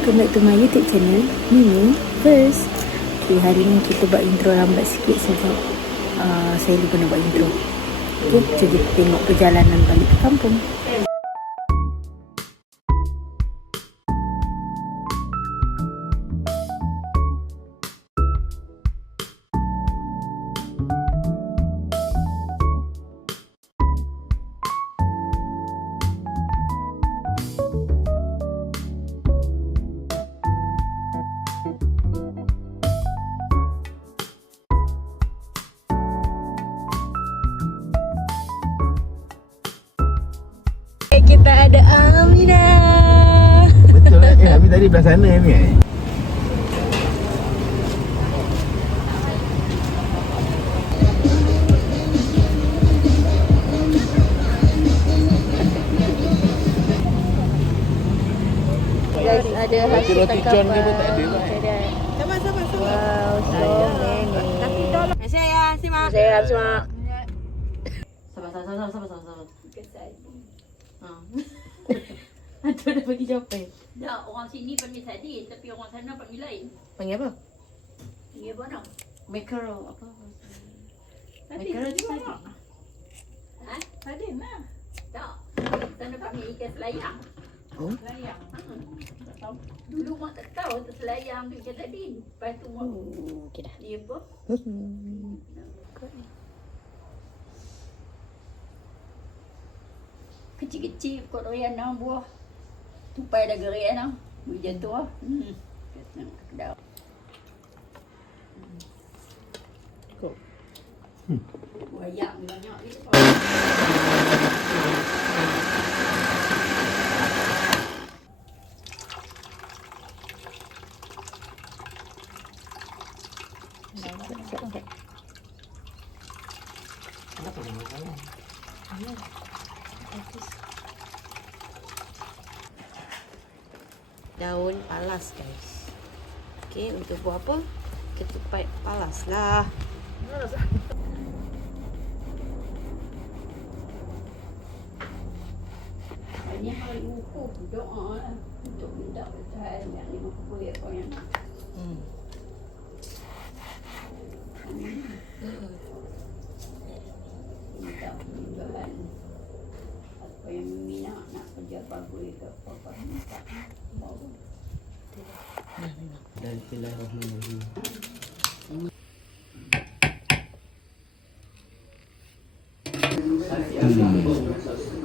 welcome back to my YouTube channel, Mimi First. Okay, hari ni kita buat intro lambat sikit sebab saya lupa nak buat intro. Okay, jadi kita tengok perjalanan balik ke kampung. Kita ada Amina. Betul lah. Abi tadi belah sana ni. Guys, ada hasil tangkapan. Sama. Wow, so many. Saya simak. Saya simak. Sabar. Ada dah bagi jawapan. Tak, orang sini panggil sardin tapi orang sana panggil lain. Panggil apa? Panggil apa nak? Mackerel apa? Sardin Mackerel juga sardin. nak. Ha? Sardin lah. Tak. Sana panggil ikan selayang. Selayang. Tak tahu. Dulu mak tak tahu tu selayang tu ikan sardin. Lepas tu mak Okey dah. dia apa? Kecil-kecil kot royan nang buah. Tupai dah gerik nang. Boleh jatuh ah. Kata kedau. Wayak banyak ni. Daun palas guys. Okey, untuk buat apa? Ketupat palas lah. Ini hari wukuf doa lah untuk minta Tuhan yang 50 ekor yang nak. Minta Tuhan apa yang minat nak kerja bagus ke apa minta. Dan Bismillahirrahmanirrahim.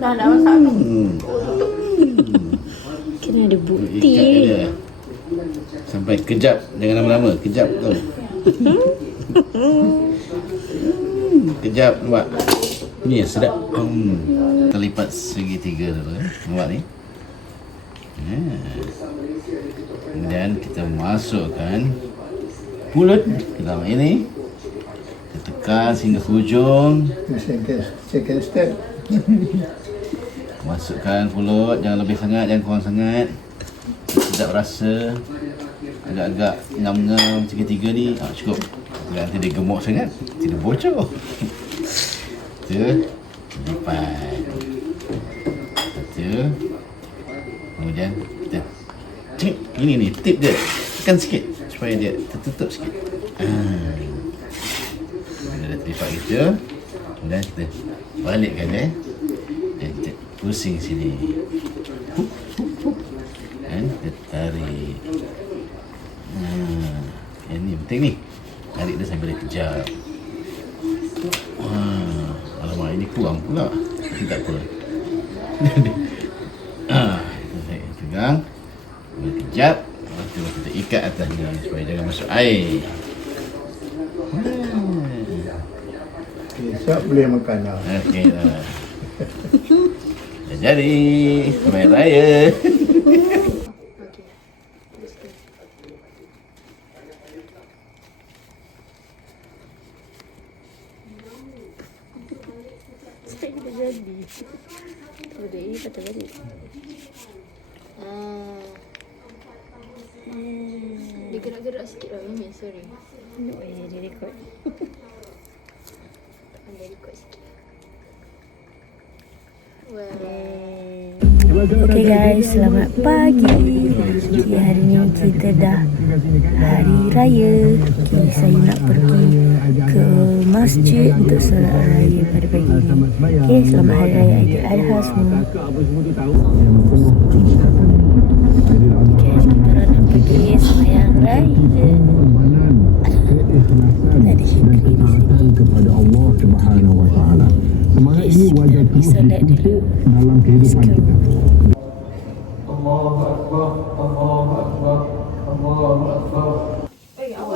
Dah masak tu. Kena ada bukti. Ikat dia. Sampai kejap, jangan lama-lama. Kejap tu. Kejap nampak. Ni sedap. Kita lipat segitiga dulu nampak ni. Kemudian kita masukkan pulut ke dalam ini. Kita tekan sehingga hujung. Second step. Masukkan pulut, jangan lebih sangat, jangan kurang sangat. Sedap rasa. Agak-agak ngam-ngam segitiga ni cukup. Nanti dia gemuk sangat, tidak bocor. Kita lipat. Satu. Kemudian kita cek. Ini ni tip dia. Tekan sikit supaya dia tertutup sikit. Bila dah terlipat kita, kemudian kita balikkan dia. Dan kita pusing sini. Dan kita tarik. Yang ni penting ni. Tarik dia sampai dia kejap. Alamak, ini kurang pula. Tapi tak apa. Pegang. Boleh kejap. Lepas tu kita ikat atasnya supaya jangan masuk air. Besok boleh makan dah. Okey lah. Dah jadi. Selamat Raya. Saya dah jadi. Udah ini patut balik. Dia gerak-gerak sikit lah Mimi, sorry. Dia record. Pandai record sikit. Well. Cuba Okay guys, selamat pagi. Okay, hari ni kita dah hari raya. Okay, saya nak pergi ke masjid untuk solat raya pada pagi ni. Okay, selamat hari raya Aidiladha semua. Okay, kita orang nak pergi sembahyang raya. Ada syukri di sini. kepada Allah Subhanahu Wa Taala. Semangat ini wajar terus dipupuk dalam kehidupan kita.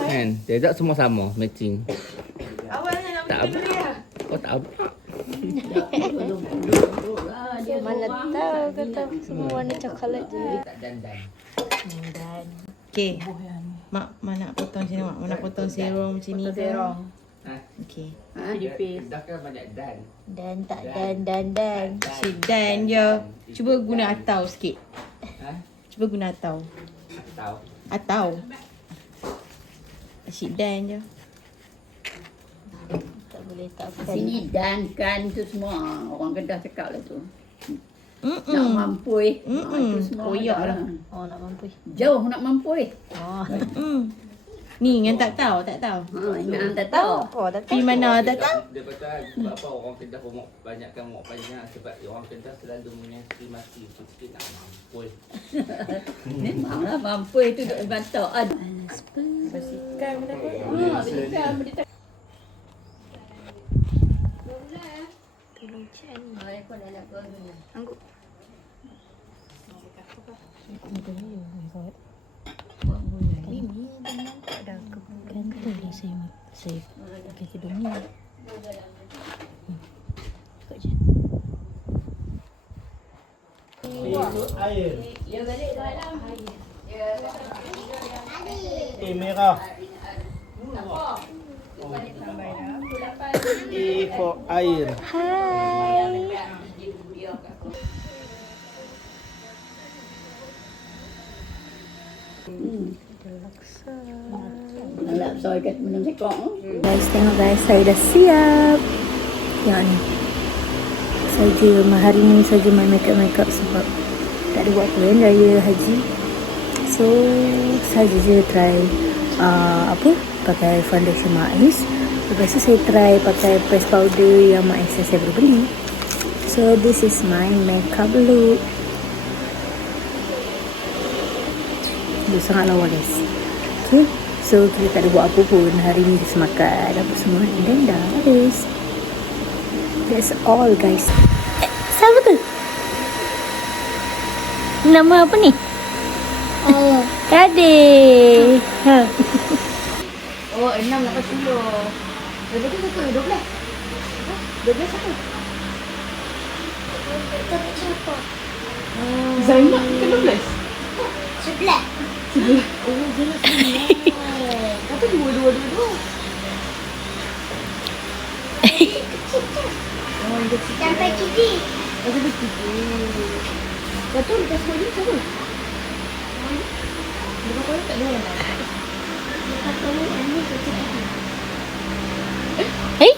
Kan? Tidak semua sama matching. Awalnya nak Tak apa. Kau tak apa. Mana tahu kata semua warna coklat je. Tak dandan. Okay. Mak, mana nak potong macam ni mak? Mana nak potong serong macam ni ke? Ha? Okay. Dah kan banyak dan. Dan tak dan. Cik Dan je. Cuba guna atau sikit. Ha? Cuba guna atau. Tahu. Atau. Cik Dan je. Tak boleh tak apa. Sini dan kan tu semua orang Kedah cakap lah tu. Nak Mm-mm. mampu itu semua. Koyak dah. lah. Oh, nak mampu. Jauh nak mampu. Oh. Ni yang tak tahu, tak tahu. Ingat tak tahu. Oh, dah Pergi mana tak tahu? Dia kata sebab apa orang Kedah pemok banyakkan mok banyak sebab orang Kedah selalu mengestimasi sikit nak mampu. Memanglah mampu itu duk bantah. Bersihkan benda apa? Gantung lah saya pakai tudung ni. Ikut je. Merah. E for air. Hai. Nak soal kat minum sekok. Guys, tengok guys, saya dah siap. Tengok ni. Hari ni saja main makeup sebab tak ada buat apa kan raya haji. So, saja je try pakai foundation Mak Ais. Lepas tu saya try pakai press powder yang Mak Ais saya baru beli. So, this is my makeup look. Dia sangat lawa guys. Okay, so kita tak ada buat apa pun. Hari ni just makan apa semua and then dah habis. That's all guys. Siapa tu? Nama apa ni? Kade. Ha. Oh, 6, 8, 10. Lepas tu satu, 12. 12 satu. Zainab ke 12? 11. Oh, jelas ni. Kata 2. Oh, dia kecil. Sampai kiri. Oh, dia kecil. Betul, lepas sekolah ni siapa? Lepas sekolah tak ada orang lain. Hey?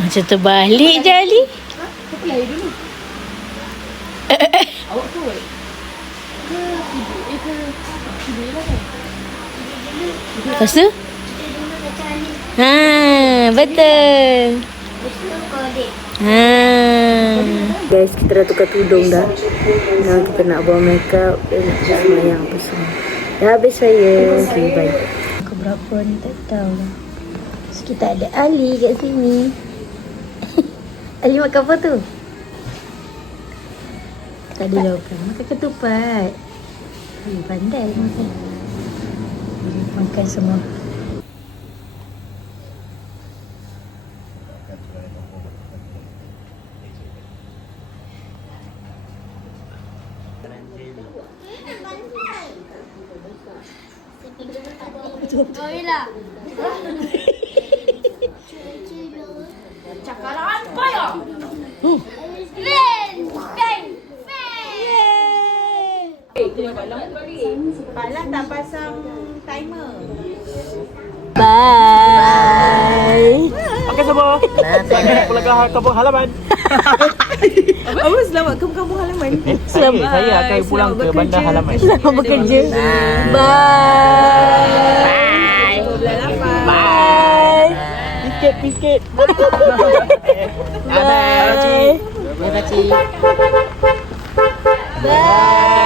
Macam terbalik je Ali. Siapa lahir dulu? Awak kot? Ke ibu? Ke ibu lah kan? Lepas tu? Ha, betul. Ha. Guys, kita dah tukar tudung dah. Now kita nak buat makeup dan nak sembahyang apa semua. Dah habis saya. Okay, bye. Pukul berapa ni tak tahu lah. So, kita ada Ali kat sini. Ali makan apa tu? Tak ada jawapan. Makan ketupat. Ali pandai makan. Makan semua. Oh, yelah. Cakaran payah. Fan! Fan! Paklah tak pasang timer. Bye. Okey semua. Pulang ke kampung halaman. Apa selamat ke kampung halaman? Selamat. Saya akan pulang ke bandar halaman. Selamat bekerja. Bye. Bye. Pikit. Bye. Bye. Bye.